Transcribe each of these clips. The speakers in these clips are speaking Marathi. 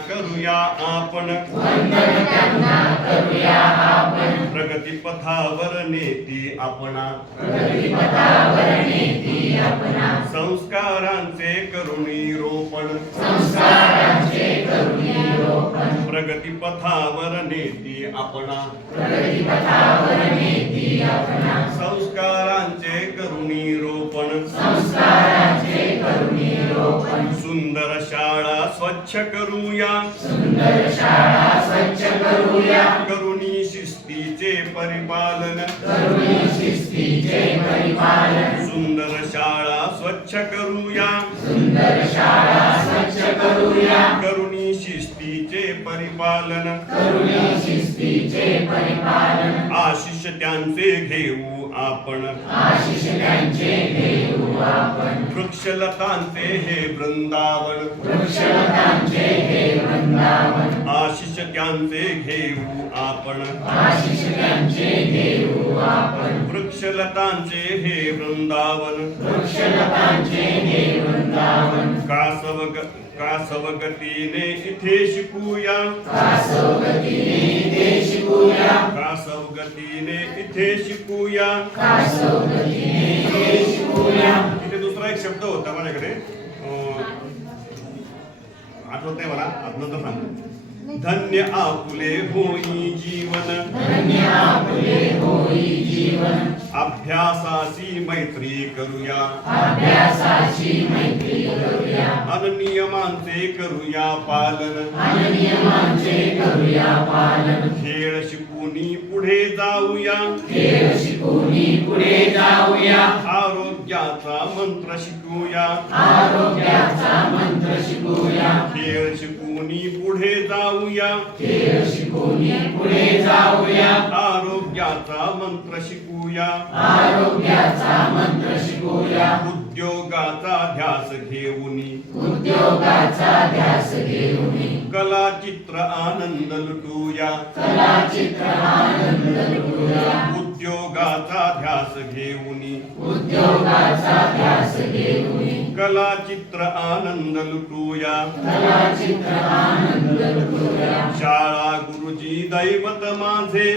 करूया आपण प्रगती पथावर नेती आपणा संस्कारांचे करुणी रोपण प्रगती पथावर नेती आपणा संस्कारांचे करुणी रोपण सुंदर शाळा स्वच्छ करूया करुणी शिस्तीचे परिपालन सुंदर शाळा स्वच्छ करूया करुणी शिस्तीचे परिपालन आशिष त्यांचे घेऊ आपण वृक्षलतांचे हे वृंदावन आशिष त्यांचे घेऊ आपण वृक्षलतांचे हे वृंदावन कासवगतीने इथे शिकूया कासवगतीने इथे शिकूया इथे दुसरा एक शब्द होता माझ्याकडे आठवत नाही मला नंतर सांगतो धन्य आपुले होई जीवन अभ्यासाची मैत्री करूया अनियमांचे करूया पालन खेळ शिकूनी पुढे जाऊया आरोग्याचा मंत्र शिकूया खेळ शिकूनी पुढे जाऊया आरोग्याचा मंत्र शिकूया उद्योगाचा ध्यास घेऊनी कला चित्र आनंद लुटूया उद्योगाचा ध्यास घेऊनी कला चित्र आनंद लुटूया शाळा गुरुजी दैवत माझे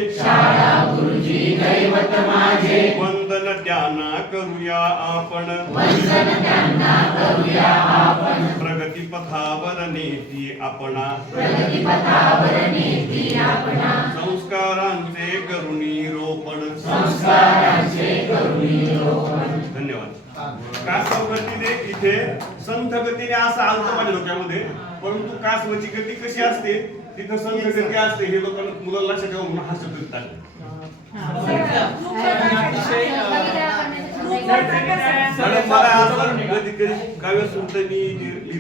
वंदन त्यांना करूया आपण प्रगती पथावर नेती आपणा संस्कारांचे करुणी रोपण धन्यवाद कासवगतीने इथे संथ गतीने असं आलं माझ्या डोक्यामध्ये परंतु कासवाची गती कशी असते तिथं संथ गती असते हे लोकांना मुलांना लक्षात ठेवून हा शब्द मला आज कधी काव्य सुद्धा मी